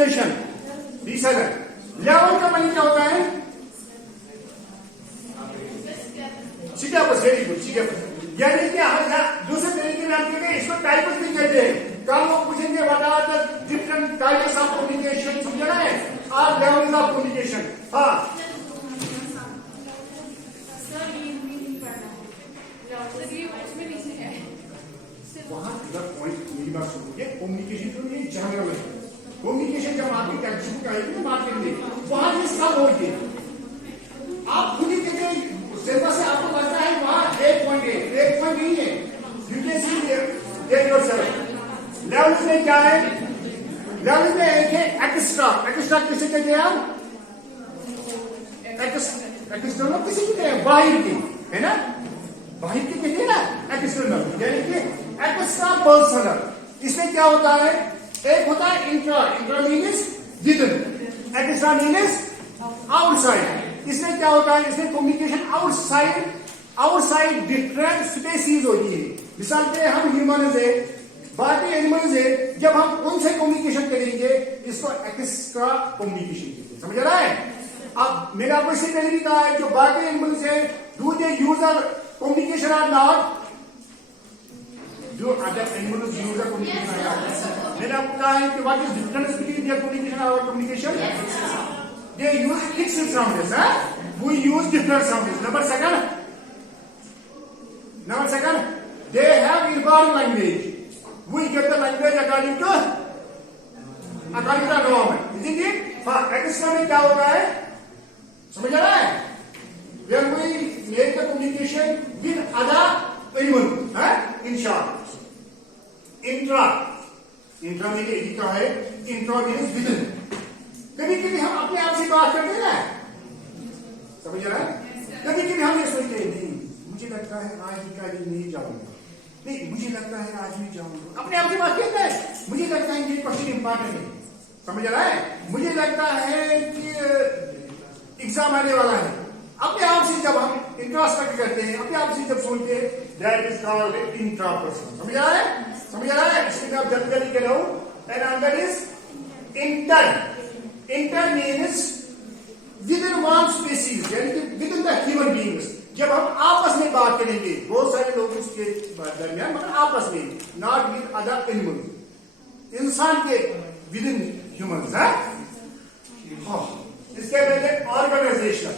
Communication D7। Level का मतलब क्या होता है? सिटापस, वेरी गुड, सिटापस। यानी कि दूसरे तरीके में हम कहते हैं इसको टाइपस भी कहते हैं। कल लोग पूछेंगे what are the different types of communication, समझ रहे हैं? और लेवल्स ऑफ कम्युनिकेशन। हाँ वहां पॉइंट मेरी बात सुनिए, कम्युनिकेशन तो ये जनरल है। कम्युनिकेशन जब आपकी टेक्स्ट बुक आएगी ना बात करेंगे वहां ये सब होगी। आप खुद ही कहते हैं सिलेबस से आपको लगता है वहां एक पॉइंट नहीं है। You can see there yourself. Level में क्या है? लेवल में एक है एक्स्ट्रा किसे कहते हैं आप? एक्सटर्नल किसे कहते हैं? बाहर की, है ना? बाहर की कहते हैं ना एक्सटर्नल, यानी कि एक्स्ट्रा पर्सनल। इसमें क्या होता है? एक होता है intra means within, extra means outside. इसमें क्या होता है? इसमें कम्युनिकेशन आउटसाइड डिफरेंट स्पेसीज होती है। मिसाल पे हम ह्यूमन है, बाकी एनिमल्स है, जब हम उनसे कम्युनिकेशन करेंगे इसको एक्स्ट्रा कम्युनिकेशन कहते हैं। समझ रहा है? अब मैंने आपको इससे पहले भी कहा है जो बाकी एनिमल्स है, do they use a communication or not? जो other animals use a communication, मैंने आपको कहा है कि what is difference between their communication और communication? They use fixed sounds, we use different sounds. Number second, they have irregular language. We get the language according to environment, isn't it? हाँ, extra में क्या होता है? समझ आ रहा है? When we make the communication with other animals, in short, intra में एक क्या है? Intra means within. कभी हम अपने आप से बात करते हैं ना, समझ रहा है? कभी हम ये सोचते हैं नहीं मुझे लगता है आज का दिन नहीं जाऊंगा, नहीं मुझे लगता है आज नहीं जाऊंगा। अपने आप से बात करते हैं, मुझे लगता है ये क्वेश्चन इंपॉर्टेंट है, समझ रहा है? मुझे लगता है कि एग्जाम आने वाला है। अपने आप से जब हम इंट्रोस्पेक्ट करते हैं, अपने आप से जब सोचते हैं, दैट इज कॉल्ड इंट्रापर्सनल। समझ आ रहा है? इसमें आप जल्दी कह रहा हूं। And other is inter means within one species, यानी कि विदिन द ह्यूमन बीइंग्स। जब हम आपस में बात करेंगे, बहुत सारे लोग उसके दरमियान, मगर आपस में, नॉट विद अदर एनिमल्स, इंसान के विदिन ह्यूमंस है। इसके पहले ऑर्गेनाइजेशन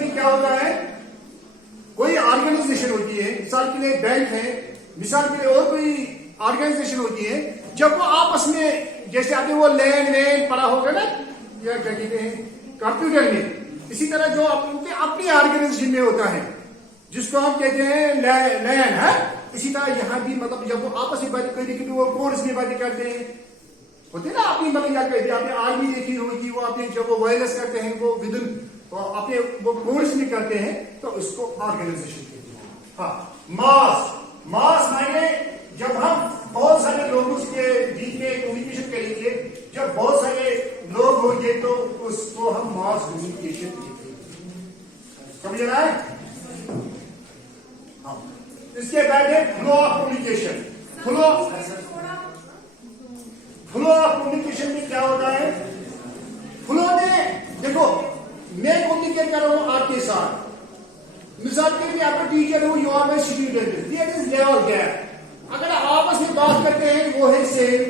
में क्या होता है? कोई ऑर्गेनाइजेशन होती है, मिसाल के लिए बैंक है, मिसाल के लिए और कोई ऑर्गेनाइजेशन होती है, जब वो आपस में, जैसे आपने वो लैंड पढ़ा होगा ना, या क्या कहते हैं कंप्यूटर में, इसी तरह जो अपनी ऑर्गेनाइजेशन में होता है जिसको हम कहते हैं लैंड है, इसी तरह यहाँ भी मतलब जब वो आपस में बातें करते हैं वो कोर्स में बातें करते हैं, होते ना अपनी मतलब क्या कहते हैं, आपने आर्मी देखी होगी, वो अपने जब वो वायरलेस करते हैं वो विदिन अपने वो कोर्स में करते हैं, तो इसको ऑर्गेनाइजेशन कहते हैं। हाँ, मास मायने जब हम बहुत सारे लोगों के बीच में कम्युनिकेशन करेंगे, जब बहुत सारे लोग होंगे तो उसको हम मास कम्युनिकेशन कहते हैं। समझ रहा है? हाँ। इसके बाद है flow of communication. Flow of communication में क्या होता है? फ्लो में देखो, मैं कम्युनिकेट कर रहा हूं आपके साथ, मिसाल के लिए आपका टीचर हूं, you are my student, there is level gap. अगर आपस में बात करते हैं वो है सेम,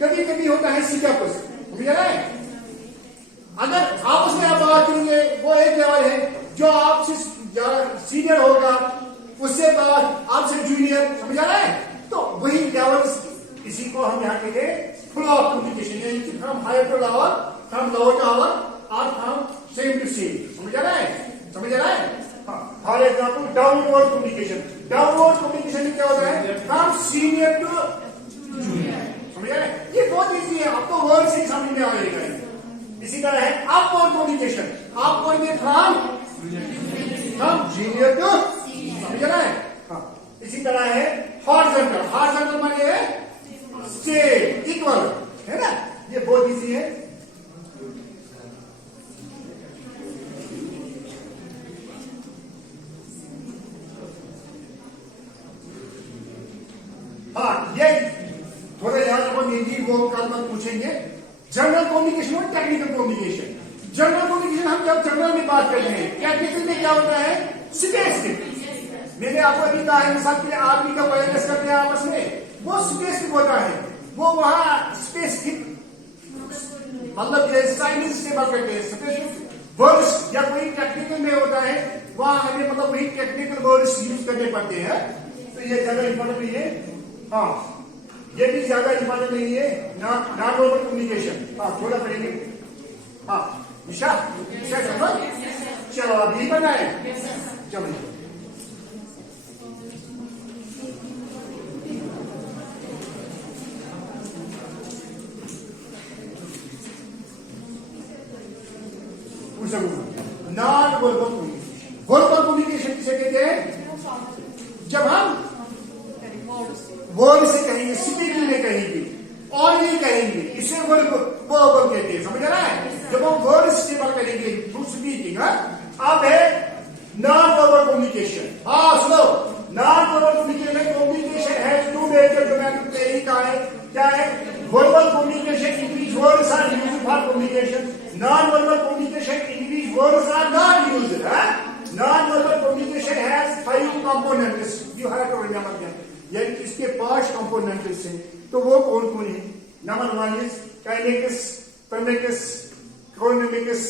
कभी होता है सिटापस, समझ रहा है? अगर आपस में आप बात करेंगे वो एक लेवल है, जो आपसे सीनियर होगा उससे बात आपसे जूनियर, समझ रहा है? तो वही लेवल, इसी को हम यहाँ कहते हैं फ्लो ऑफ कम्युनिकेशन, यानी कि from higher to lower, from lower to higher और फ्रॉम सेम टू सेम। समझ रहा है? फॉर एग्जाम्पल डाउनवर्ड कम्युनिकेशन में क्या होता है? From senior to junior. समझ रहे हैं? ये बहुत इजी है, आपको वर्ड से समझ में आएगा। इसी तरह है अपवर्ड कम्युनिकेशन, अपवर्ड में फ्रॉम जूनियर टू, समझ रहा है? हाँ, इसी तरह है हॉरिजॉन्टल माने स्ट्रेट इक्वल, है ना? ये बहुत इजी है। हाँ, ये थोड़ा याद रखो, हिंदी वो कल मत पूछेंगे, जनरल कम्युनिकेशन और टेक्निकल कम्युनिकेशन। जनरल कम्युनिकेशन हम जब जनरल में बात करते हैं, टेक्निकल में क्या होता है, स्पेसिफिक। मैंने आपको अभी कहा है मिसाल के लिए आर्मी का वायरलेस करते हैं आपस में, वो स्पेसिफिक होता है, वो वहां स्पेसिफिक मतलब साइंस से बात करते हैं, स्पेसिफिक वर्ड्स। या कोई टेक्निकल में होता है, वहां हमें मतलब वही टेक्निकल वर्ड्स यूज करने पड़ते हैं। तो ये ज्यादा इंपॉर्टेंट नहीं है। हाँ, ये भी ज्यादा इंपॉर्टेंट नहीं है। नॉन वर्बल कम्युनिकेशन हाँ थोड़ा करेंगे। हाँ निशा चलो अब यही करना है। चलो non verbal communication. Verbal communication किसे कहते हैं, जब हम वर्ड से कहेंगे, स्पीकिंग में कहेंगे और नहीं कहेंगे, इसे वर्बल कहते हैं। समझ रहा है, जब हम वर्ड इस्तेमाल करेंगे थ्रू स्पीकिंग। अब है नॉन वर्बल कम्युनिकेशन। हाँ सुनो, नॉन वर्बल कम्युनिकेशन है टू मेजर डोमेन। यही कहा है, क्या है, verbal communication in which words are used for communication, non verbal communication in which words are not used. Non-verbal communication has 5 components. You have to remember them. यानी कि इसके 5 components हैं। तो वो कौन कौन है? Number 1 is kinesis, thematis, chronemicus,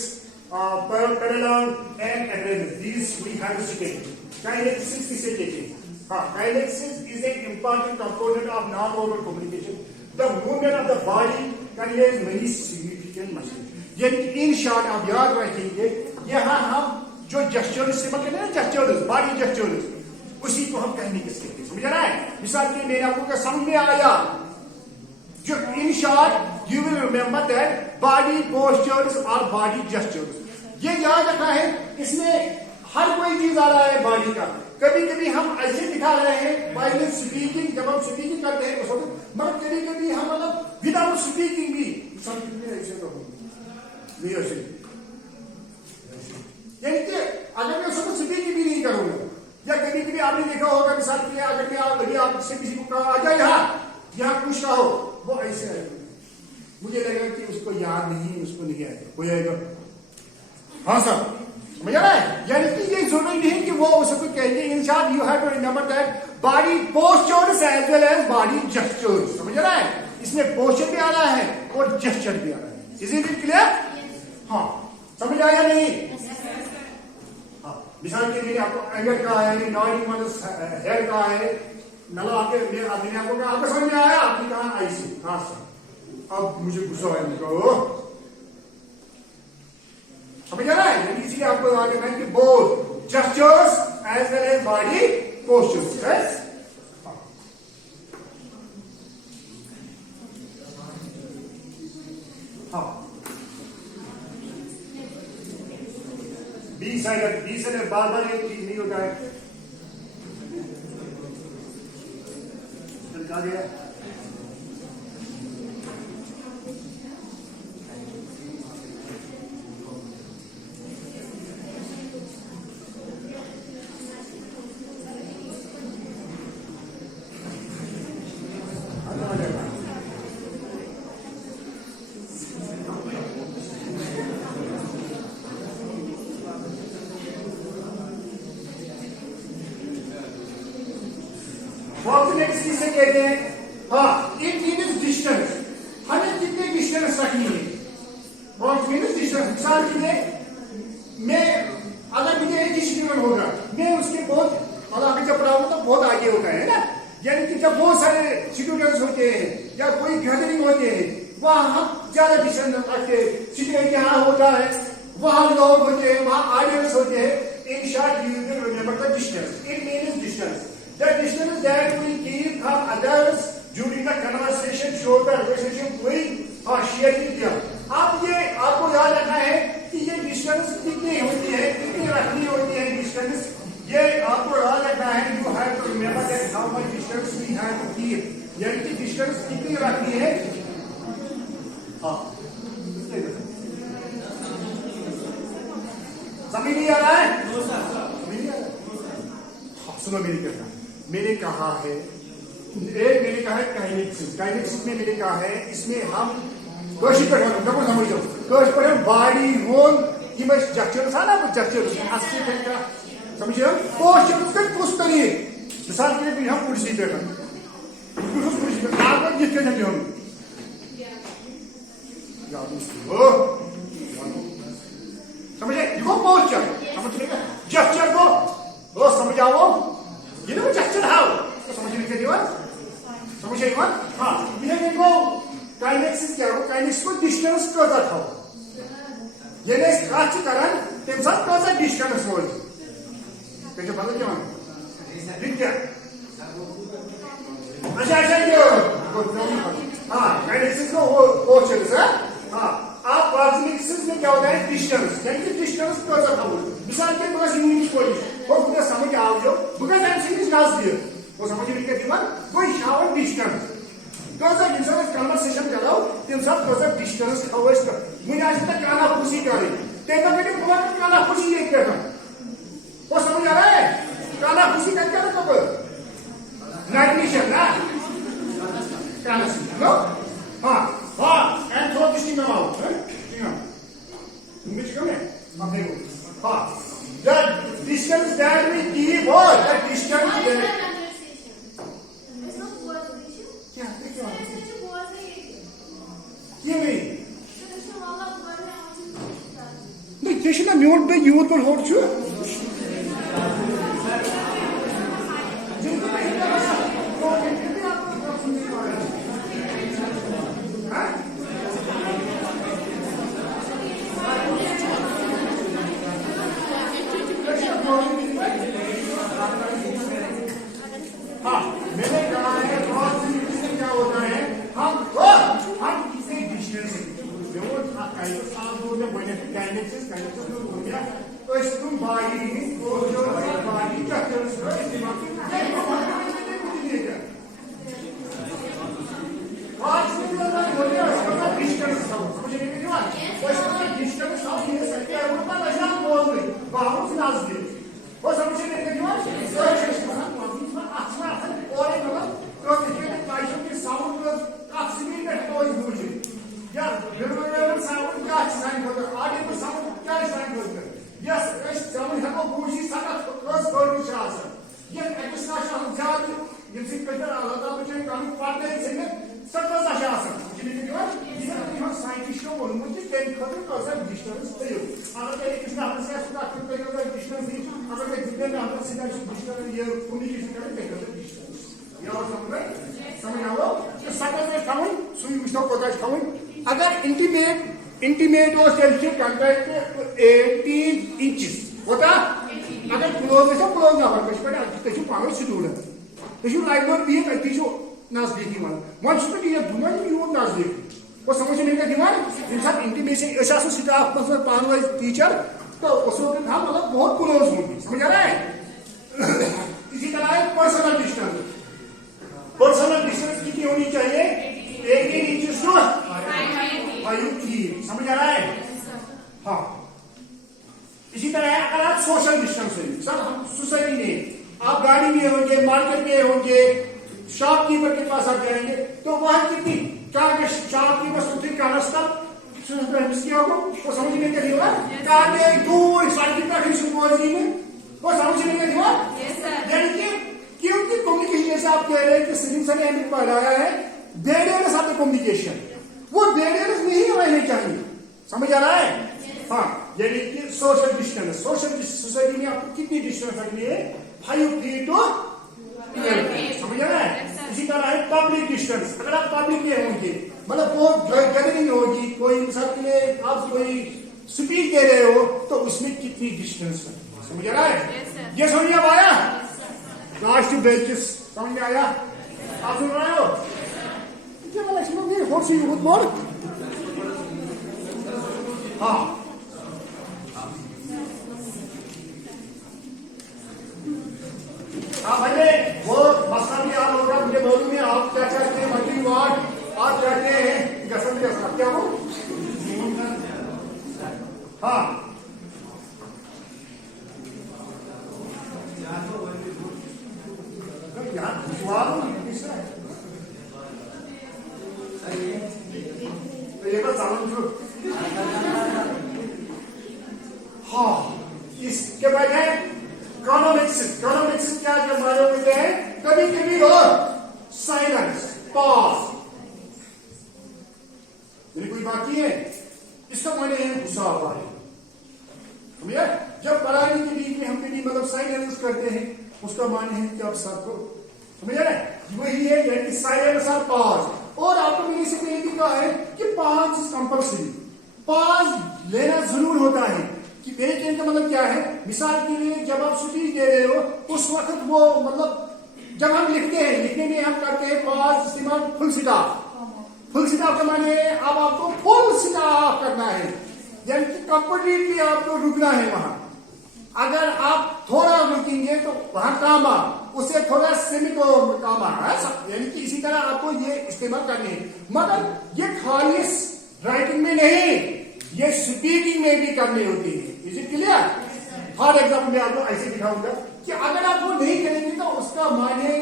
parallel and adrenaline. These we have to study. Kinesis किसे कहते हैं? हाँ, kinesis is an important component of non-verbal communication. The movement of the body conveys many significant messages. यानी कि in short आप याद रखेंगे, यहाँ हम जो जेस्चर इस्तेमाल करते हैं, जेस्चर्स, बॉडी जेस्चर्स, उसी को हम कहने के कहते हैं। समझ रहा है? मिसाल के मेरे आपको समझ में आया, जो इन short you will remember that body postures और बॉडी जेस्चर्स। ये याद रखना है, इसमें हर कोई चीज आ रहा है बॉडी का। कभी कभी हम ऐसे दिखा रहे हैं बाय स्पीकिंग, जब हम स्पीकिंग करते हैं उस वक्त, मगर कभी कभी हम मतलब विदाउट स्पीकिंग भी ऐसे यानी कि अगर मैं उसको स्पीकिंग भी नहीं करूंगा, या कभी कभी आपने देखा होगा मिसाल के लिए, अगर मैं आपसे किसी को कहा आ जाए यहाँ कुछ कहो, वो ऐसे है, मुझे लगा कि उसको याद नहीं, उसको नहीं आएगा, कोई आएगा। हाँ सर, समझ रहा है? यानी कि ये जरूरी नहीं कि वो उसको कहेंगे। In short you have to remember that body postures as well as body gestures. समझ रहा है? इसमें पोस्चर भी आ रहा है और जेस्चर भी आ रहा है। Is it clear? हाँ, समझ आया नहीं? मिसाल के लिए आपको एंगर का है, नॉइंग मतलब हेयर का है, नला आपके मैंने आपको कहा, आपको समझ में आया? आपने कहा ऐसे। हाँ सर, अब मुझे गुस्सा है, मुझको समझ आ रहा है? इसीलिए आपको याद रखना है कि both gestures as well as body postures. हाँ, बी साइड बार बार एक चीज नहीं होता है। कहा गया किसे कहते हैं? हाँ, इट मीन्स डिस्टेंस। हमें कितने डिस्टेंस रखनी है? What means distance. मिसाल के लिए मैं अगर मुझे एक स्टूडेंट होगा, मैं उसके बहुत मतलब अगर जब पढ़ाऊंगा तो बहुत आगे होता है ना। यानी कि जब बहुत सारे स्टूडेंट्स होते हैं या कोई गैदरिंग होते हैं, वहां हम ज्यादा डिस्टेंस रखते हैं। स्टूडेंट यहाँ होता है, वहां लोग होते हैं, वहां ऑडियंस होते हैं। इन short you will remember the distance. It means distance. The distance that we keep from others during the conversation show the relationship we are sharing with them. अब ये आपको याद रखना है कि ये डिस्टेंस कितनी होती है, कितनी रखनी होती है डिस्टेंस, ये आपको याद रखना है। You have to remember that how much distance we have to keep. यानी कि डिस्टेंस कितनी रखनी है। हाँ, समझ नहीं आ रहा है? हाँ, सुनो मेरी कहना। मैंने कहा है काइनेटिक्स में मैंने कहा है, इसमें हम کوشش پہ ڈبل سمجھو کوشش پہ باڈی ہون یہ جچر نا جچر اصل سمجھے کوشش کس طریقہ مثال کے لیے ہم کرسی پہ کرسی پہ آپ یہ کہنا بہن سمجھے یہ کو پوسچر سمجھ جسچر کو سمجھاؤ یہ نا جسچر ہاؤ سمجھنے کے دیوان سمجھے ہاں یہ گو کائنیکس کیا ہو کائنیکس کو ڈسٹینس کتا تھا یہ نے کات کران تم سات کتا ڈسٹینس روز کہ پتہ کیا ٹھیک ہے اچھا ہاں کائنیکس کو پوسچر ہے ہاں آپ پرازمیکس میں کیا ہوتا ہے ڈسٹینس یعنی ڈسٹینس کتا تھا مثال کے پاس یونٹ پوزیشن وہ مجھے سمجھ آؤ جو بکا ٹائم سے اس ناز دیا وہ سمجھنے کے دیوان کوئی شاور ڈسٹینس کتا انسان کنورسیشن چلاؤ تم سب کتا ڈسٹینس اویس کر مجھے آج تک کانا خوشی کرے تینا بیٹے بلا کانا خوشی ایک کرنا وہ سمجھ آ رہا ہے کانا خوشی کر کے رکھو نیگنیشن نا کانا سی نو ہاں ہاں and through this thing out مجھے کم ہے آپ دیکھو ہاں that distance that we keep or that distance that نہیں میون پہ یوت پر ہوٹ چھو ہاں میں نے کہا ہے کیا ہوتا ہے ہم کتنے ڈسٹینس اگر انٹیمیٹ ہو کنٹیکٹ 18 inches ہوتا اگر کلوز ہے کلوز نہ پانے سٹوڈنٹ تھی لائبریری بہت اتنی نزدیکی ون دن یوت نزدیک وہ سمجھ نہیں دان یم سات انٹیمیشن سٹاف مز پانو ٹیچر تو مطلب بہت کلوز ہوں سمجھ آ رہا ہے اسی طرح ہے پرسنل ڈسٹینس کتنی ہونی چاہیے 18 inches to 5 feet سمجھ آ رہا ہے ہاں اسی طرح ہے اگر آپ سوشل ڈسٹینس ہوئی سر ہم سوسائٹی میں آپ گاڑی میں ہوں گے مارکیٹ میں ہوں گے شاپ کیپر کے پاس آپ جائیں گے تو وہاں کتنی شاپ کیپر سوچے کا راستہ کیا ہوگا وہ سمجھنے کے لیے کاٹے دور سڑک پہ سمجھنے میں وہ سمجھنے کے لیے یعنی کہ کیونکہ کمیونیکیشن جیسے آپ کہہ رہے ہیں کہ سلیم سر نے ہمیں پڑھایا ہے بیریئرز آف کمیونیکیشن وہ بیریئرز نہیں رہنے چاہیے سمجھ آ رہا ہے ہاں یعنی کہ سوشل ڈسٹینس سوسائٹی میں آپ کو کتنی ڈسٹینس رکھنی ہے 5 feet to 12 feet سمجھ آ رہا ہے اسی طرح ہے پبلک ڈسٹینس اگر آپ پبلک میں ہوں گے مطلب بہت گیدرنگ ہوگی کوئی مثال کے لیے آپ کوئی اسپیچ دے رہے ہو تو اس میں کتنی ڈسٹینس ہے سمجھ آ رہا ہے یہ سمجھ اب آیا لاسٹ بیچز سمجھ میں آیا آپ سن رہے ہو ہاں ہاں بھائی وہ مسئلہ بھی یاد ہوگا مجھے معلوم ہے آپ کیا چاہتے ہیں ملٹی وارڈ آپ چاہتے ہیں قسم کے ساتھ کیا ہو ہاں یہاں पास सामान जो हाँ इसके बाद है क्रोनोमिक्सिस क्या जो मालूम होते हैं कभी कभी और साइलेंस पॉज मेरी कोई बाकी है इसका माने है गुस्सा आता है समझे जब पढ़ाई के बीच में हम कभी मतलब साइलेंस करते हैं उसका माने है कि आप सबको समझ रहे वही है यानी साइलेंस और पॉज और आपको मैंने से पहले भी कहा है कि पॉज इज कंपल्सरी पॉज लेना जरूर होता है कि मेरे कहने का मतलब क्या है मिसाल के लिए जब आप स्पीच दे रहे हो उस वक्त वो मतलब जब हम लिखते हैं लिखने में हम करते हैं पॉज इस्तेमाल फुल स्टॉप का माने अब आपको फुल स्टॉप करना है यानी कि कंप्लीटली आपको रुकना है वहां अगर आप थोड़ा रुकेंगे तो वहां कामा उससे थोड़ा सेमीकोलन कामा यानी कि इसी तरह आपको ये इस्तेमाल करनी है मगर ये खाली राइटिंग में नहीं ये स्पीकिंग में भी करनी होती है is it clear for example मैं आपको ऐसे दिखाऊंगा कि अगर आप वो नहीं करेंगे तो उसका माने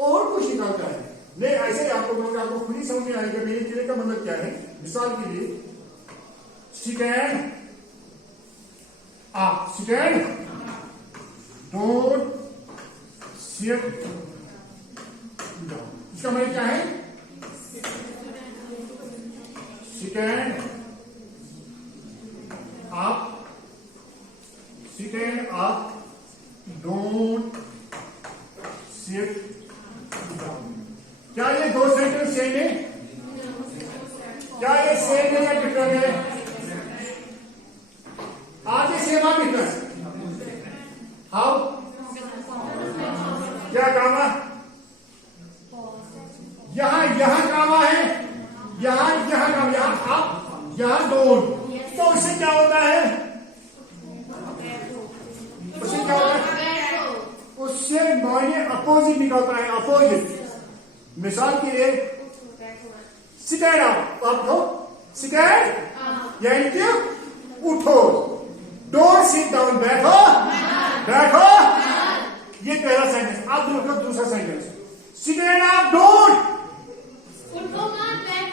और कुछ निकलता है नहीं ऐसे ही आपको बोलूंगा आपको खुद ही समझ में आएगा मेरे चेहरे का मतलब क्या है मिसाल के लिए स्टैंड आप स्टैंड डोंट सिट डाउन इसका मतलब क्या है स्टैंड आप स्टैंड आप डोंट सिट डाउन क्या ये दो सेंटेंस सेम है क्या ये सेम है या डिफरेंट है आगे सेम आ डिफरेंट हाउ क्या कामा यहां कामा है यहां काम यहां आप यहां डोंट तो उससे क्या होता है उससे मायने अपोजिट निकलता है अपोजिट मिसाल के लिए स्टैंड अप आपको स्टैंड यानी कि उठो डोंट सिट डाउन बैठो ये पहला सेंटेंस आप देखो दूसरा सेंटेंस स्टैंड अप डोंट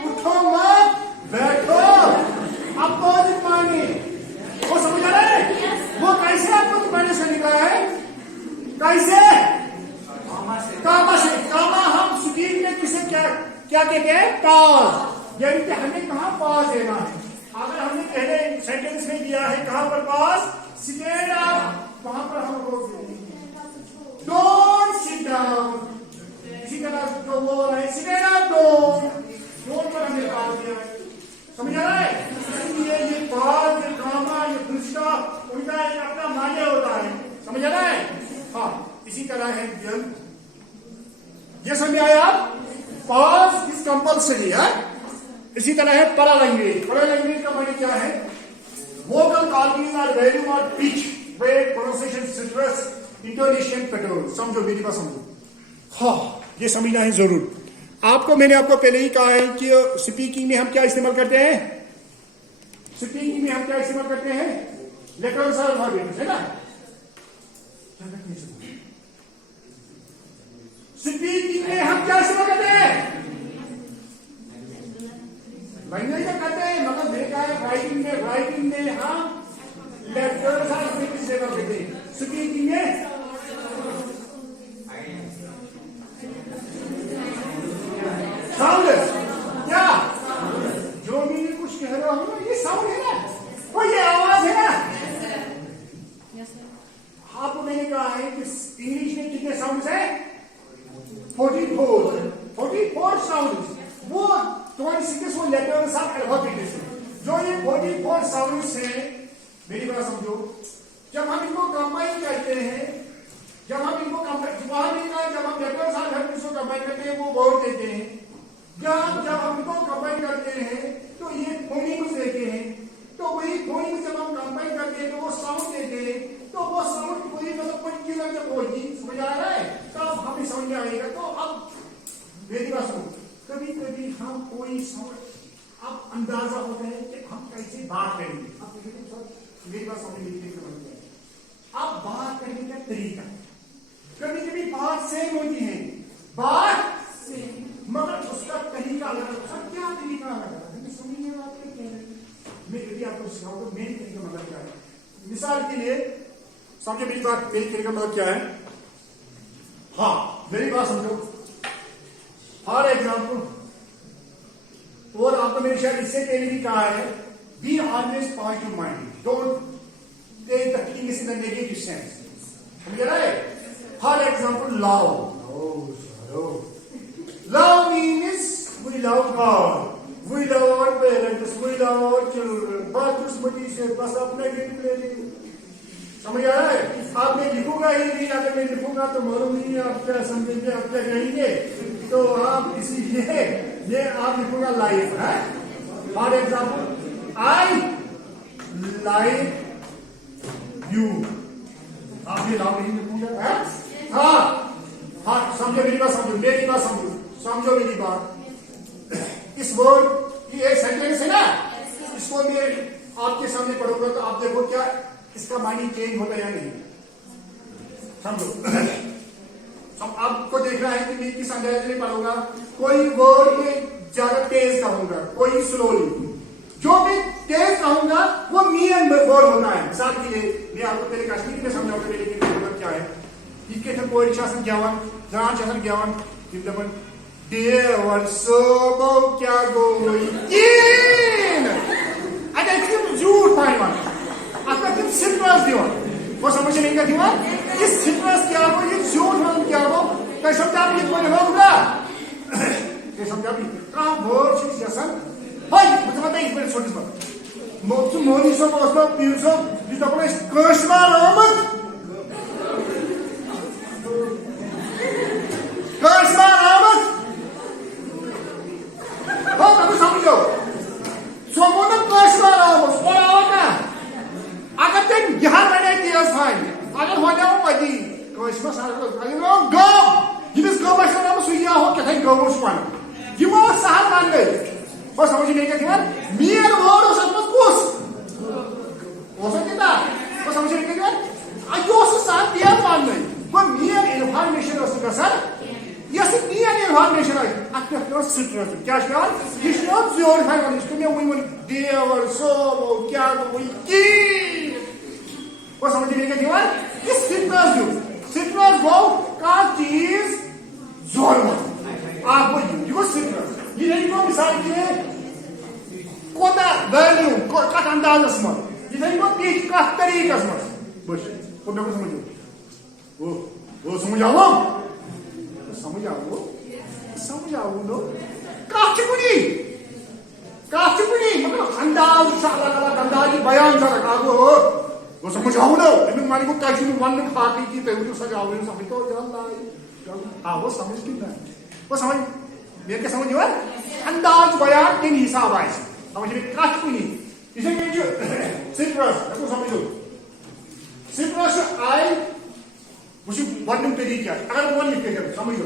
उठो मत बैठो अपोजिट मायने वो समझ आ रहा है वो कैसे अपोजिट मायने से निकला है कैसे कामा हम स्पीच में किसे क्या कहते हैं पॉज यानी कि हमें कहां पॉज देना है अगर हमने पहले सेंटेंस में दिया है कहां पर पॉज स्टैंड अप वहां पर हम रोक देंगे डोंट सिट डाउन इसी तरह जो वो है स्टैंड अप डोंट पर हमने पॉज दिया है समझ आ रहा है इसलिए ये पॉज ये कामा ये फुल स्टॉप उनका एक अपना मान्य होता है समझ आ रहा है हाँ इसी तरह है ये समझ आया आप पॉज इज कंपल्सरी है इसी तरह है पैरा लैंग्वेज का माने क्या है वोकल क्वालिटीज आर वैल्यू और pitch weight pronunciation stress intonation pattern समझो मेरी बात समझो हाँ ये समझना है जरूर आपको मैंने आपको पहले ही कहा है कि स्पीकिंग में हम क्या इस्तेमाल करते हैं लेटर्स और वर्ड्स है ना स्पीकिंग में हम क्या इस्तेमाल करते हैं लैंग्वेज में करते हैं मतलब देखा है राइटिंग में हम लेटर्स और वर्ड्स इस्तेमाल करते हैं स्पीकिंग में साउंड क्या जो भी कुछ कह रहा हूं ये साउंड है ना वो ये आवाज है ना आपको मैंने कहा है कि इंग्लिश में कितने साउंड है 44 साउंड वो 26 वो लेटर्स ऑफ अल्फाबेट जो ये 44 साउंड है मेरी बात समझो जब हम इनको कंबाइन करते हैं जब हम लेटर्स ऑफ अल्फाबेट को कंबाइन करते हैं वो वर्ड देते हैं जब हम इनको कंबाइन करते हैं तो ये फोनिक्स देते हैं तो वही फोनिक्स जब हम कंबाइन करते हैं तो वो साउंड देते हैं तो वो साउंड कोई मतलब पर्टिकुलर जब होगी समझ आ रहा है तब हमें समझ में आएगा तो अब मेरी बात सुनो कभी हम कोई साउंड अब अंदाजा होता है कि हम कैसे बात करेंगे अब मेरी बात समझ में अब बात करने का तरीका कभी बात सेम होती है बात सेम मगर उसका तरीका अलग क्या तरीका अलग समझ में आता میری کہنے کا مطلب کیا ہے. مثال کے لیے سمجھو میری بات, میری کہنے کا مطلب کیا ہے. ہاں میری بات سمجھو. فار ایگزامپل, اور آپ کو میں نے شاید اس سے پہلے بھی کہا ہے, be always positive mind, don't take the things in the negative sense. سمجھ رہا ہے. For example love. Love means we love God, we love our parents, we love our children. بات اس مٹی سے بس اپنے دل لے لیں. سمجھ آ رہا ہے. آپ نے لکھوں گا ہی نہیں, اگر میں لکھوں گا تو معلوم نہیں ہے آپ کیا سمجھیں گے, آپ کیا کہیں گے. تو آپ اسی لیے یہ آپ لکھوں گا لائف ہے. For example I like you. آپ یہ لاؤ نہیں لکھوں گا. ہاں ہاں سمجھو میری بات, سمجھو میری بات, سمجھو میری بات. اس ورڈ یہ ایک سینٹینس ہے نا, اس کو میں آپ کے سامنے پڑھوں گا تو آپ دیکھو کیا اس کا معنی چینج ہوتا ہے یا نہیں. سمجھو آپ کو دیکھ رہا ہے کہ میں کس انداز میں پڑھوں گا. کوئی ورڈ میں زیادہ تیز کہوں گا, کوئی سلولی. جو میں تیز کہوں گا وہ مین ورڈ ہوتا ہے. مثال کے لیے میں آپ کو پہلے کشمیری میں سمجھاؤں گا میرے مطلب کیا ہے. یہ کہتے کوئی گیوان زنان چھ گیوان تم دپان دیور صوبو کیا گوئی کین. اتر تم جھوٹ پاوان, اتر تم سٹرس دیوان. وہ سمجھ نہیں کیا دیوان, یہ سٹرس کیا گو, یہ جھوٹ ون کیا گو. تھی سمجھا بھی کوئی ہوگا, تھی سمجھا بھی کم ورڈ چھ یسان. ہائی بہت بتا اس پہ چھوٹس بات مودی صاحب اس پیر صاحب یہ دپان کشمار آمد سمجھو سومون کشمار آمد اور آوا اگر تم یہاں بنے تیز تھان اگر ونو وتی کشمار گو یمس گوس ون سہ ہو کتھن گوس ون یہ سہل ون گئی. وہ سمجھ نہیں کیا مین ورڈ اس کس وہ سمجھ نہیں کیا یہ سہل تیز ون گو مین انفارمیشن گھان یس مین انفارمیشن ات پہ سٹرس کیا یہ زور ہائی ون دیور صوبو کیا گوئی کی. وہ سمجھ نہیں کیا یہ سٹرس دیو. سٹرس گو کانٛہہ چیز زور آپ کو یہ گو سٹرس. یہ نہیں گو مثال کے لیے کوتا ویلیو کت اندازس من, یہ نہیں گو تیز کت طریقس من. بس وہ سمجھو وہ سمجھ آو سمجھ آو سمجھ آو نو کت کنی مطلب انداز الگ الگ انداز بیان کر آگو وہ سمجھ آو نو امیک معنی گو تجھ ون باقی کی تھی ورنو سمجھ آو سمجھ تو آو سمجھ کتنا وہ سمجھ میرے کیا سمجھ انداز بیان کن حساب آئے سمجھ میں کت کنی. اسے کہ سٹرس سمجھو سٹرس آئی وچ ون طریقہ اگر ون لکھ سمجھو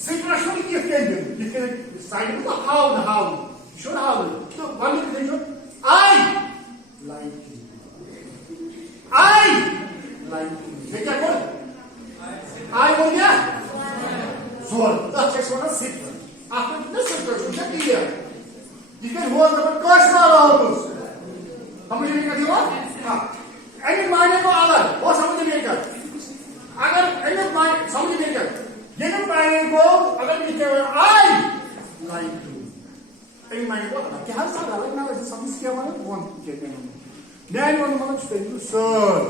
سٹرس کت دن سائڈ میں ہاؤ ہاؤ شو ہاؤ تو ون لکھ آئی لائک آئی لائک کیا کر آئی بول گیا زور تک ون سٹرس آپ سٹرس کلیئر یہ کشمار آمد سمجھ نہیں کیا امیک معنی کو الگ وہ سمجھ نہیں کر اگر امیک معنی سمجھ نہیں کر یہ معنی کو اگر آئی لائک امیک معنی کو الگ کیا سر الگ نہ سمجھ کیا مطلب ون کہتے ہیں میان ون مطلب سر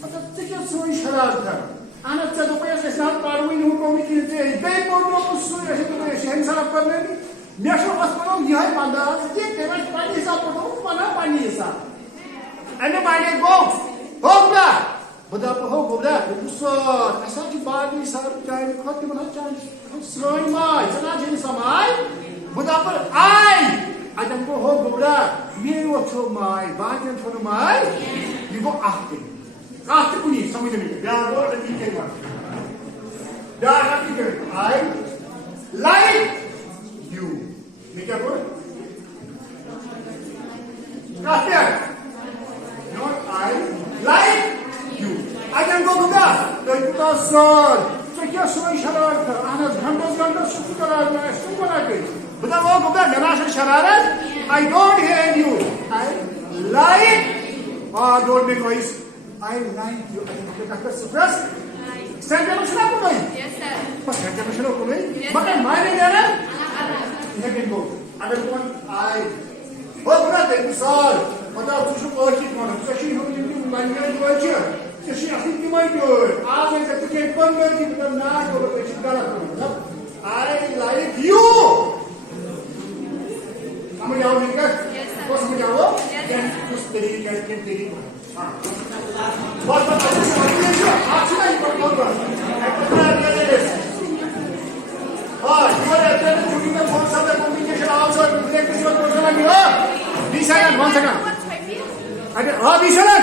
مطلب ٹھیک سن شرارت کر اہم ٹھیک دپس پڑوی ہوں بیٚیہِ پوٚر سُے حساب کرنے مے پنُن یِہے انداز کہِ تٔمۍ آسہِ پننہِ حساب پوٚرمُت ونان پننہِ حساب امیُک معنی گوٚو ہوگا بہٕ دپہٕ ہو گوٚبرا سر اَسہِ حظ چھِ باقٕے سر چانہِ کھۄتہٕ تِمن حظ چانہِ سٲنۍ ماے ژٕ نہ چھِ سۄ ماے بہٕ دپہٕ آے اتٮ۪ن گوٚو ہو گوٚبرا میٲنۍ یوت چھو ماے باقین چھو نہٕ ماے یہِ گوٚو اکھ کُنہِ کتھ تہِ کُنی سمجھ مےٚ بیٛاکھ گوٚو أتی کٔرۍ بیٛاکھ اکھ کٔرۍ آے لایک یوٗ مےٚ کیٛاہ کوٚر کتھ پٮ۪ٹھ آے لایک یوٗ اتٮ۪ن گوٚو گوٚبرا تُہۍ کوٗتاہ سر ژےٚ کیٛاہ سٲنۍ شرارت اہن حظ گھنٹس گھنٹس سُہ شرارت آسہِ سُہ وَنان کٔرِتھ بہٕ دپہٕ ہو گوٚبرا مےٚ نہ چھنہٕ شرارت I don't hate you I like. Don't make noise. I like you. Suppress. Stand up, shut up, Yes, sir. stand up, shut up, Yes, but sir. my name is Second go. Other one, I. Oh, brother, this all. But I was working on it. So she who you manual work here. So she I think you might do it. I was at the gate, one minute, you will not go to the I like you. समझ आओ मिलकर वो समझ आओ उस तरीके के तरीके हाँ बहुत आपसे नहीं पढ़ हाँ ये रहते हैं छुट्टी में बहुत सारे कम्युनिकेशन आउटसोर ब्रेक किसी वक्त बोलना नहीं हो 20 सेकंड 1 सेकंड अरे हाँ 20 सेकंड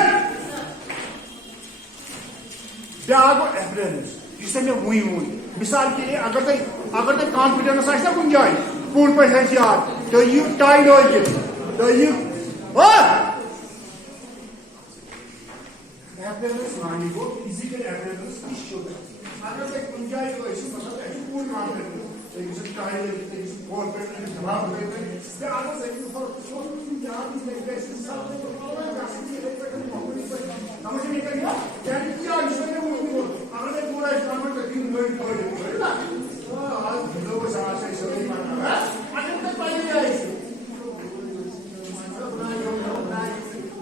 ब्यागो एवरेज जिससे मैं हुई मिसाल के लिए अगर तो कॉन्फिडेंस आए ना कुछ जाए पूर्ण पैसा यार तो यू टाइड हो गए तो यू एवरेज मानी को फिजिकल एवरेज इश्यू अगर से कुछ जाए तो इशू मतलब है पूर्ण कॉन्फिडेंस तो इसे टाइड हो गए इसे बहुत पे जवाब दे दे तो अगर से यू फॉर सो यार इस लेक्चर सब तो पूरा कैसे लेक्चर समझ में नहीं आया क्या किया इसमें वो अगर पूरा इस्लाम का दिन वर्ड वर्ड ना आज लोगों से आशा से नहीं मानना है आज तक पाई नहीं आई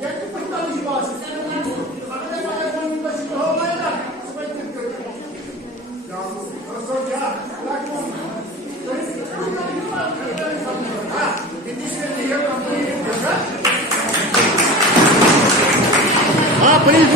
ये तो पता नहीं बात अगर मैं कोई बस हो गया ना सब ठीक जाओ सो क्या लागू हां इससे लिए कंपनी हां प्लीज